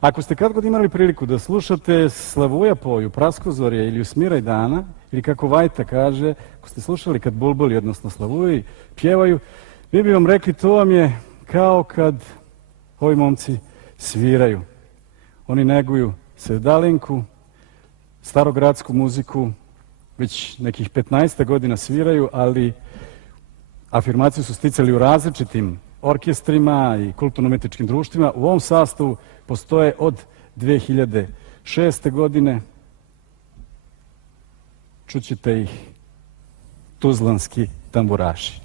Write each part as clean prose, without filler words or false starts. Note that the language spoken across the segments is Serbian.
Ako ste kad god imali priliku da slušate Slavuja poju, Praskozorje ili Usmiraj dana, ili kako Vajta kaže, ako ste slušali kad bulbuli, odnosno Slavuji, pjevaju, mi bi vam rekli to vam je kao kad ovi momci sviraju. Oni neguju sevdalinku, starogradsku muziku, već nekih 15 godina sviraju, ali afirmaciju su sticali u različitim orkestrima i kulturno-umetničkim društvima. U ovom sastavu postoje od 2006. godine. Čućete ih, tuzlanski tamburaši.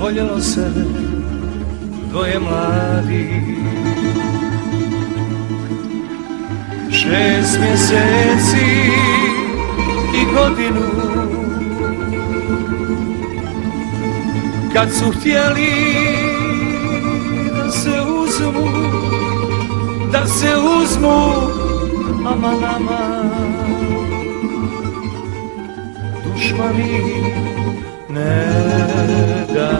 Voljelo se dvoje mladi, 6 mjeseci i godinu, kad su htjeli da se uzmu, aman, aman, dušmani ne da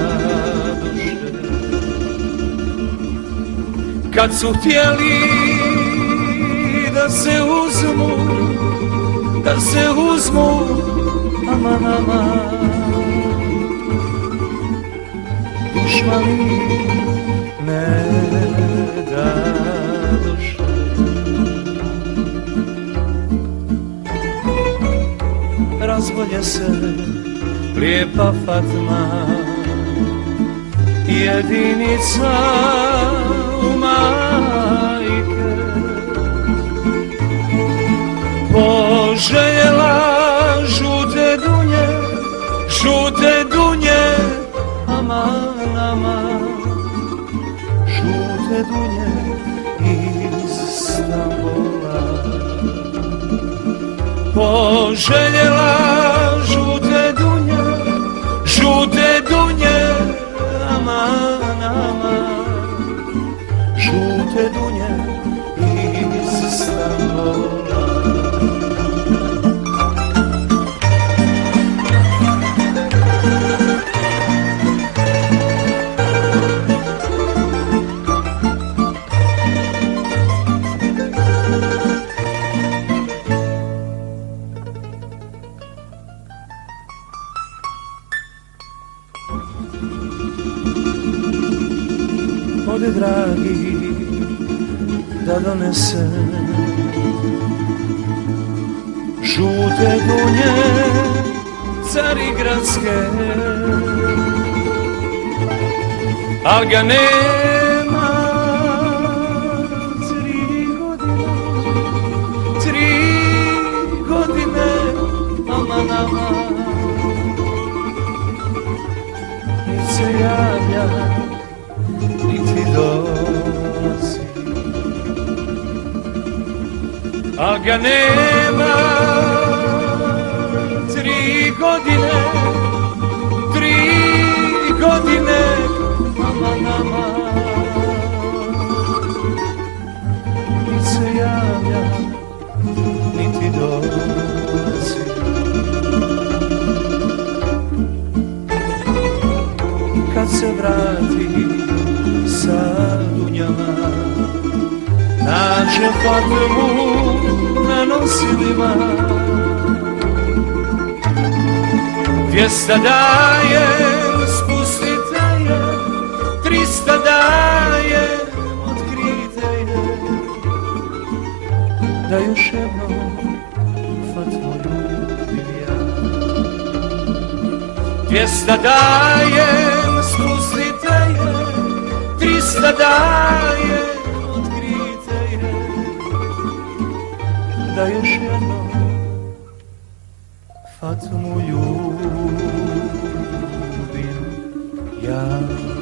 duše. Kad su htjeli da se uzmu, aman, aman, dušmani ne da duše. Razbolje se lijepa Fatma, jedinica u majke, poželjela žute dunje, aman, aman, žute dunje iz Stambola, poželjela žute dunje, aman, aman, žute dunje iz Stambola. Ode dragi da donese žute dunje carigradske, al ga nema 3 godine, aman, aman, nit se javlja, niti dolazi, al ga nema 3 godine, aman, aman, nit se javlja, niti dolazi. Kad se vrati sa dunjama, nađe Fatmu na nosilima, 200 daje, spustite je, 300 daje, otkrite je, da još jednom Fatmu ljubim ja. 200 daje, spustite je, 300 daje, otkrite je, da još jednom Fatmu ljubim ja. dan.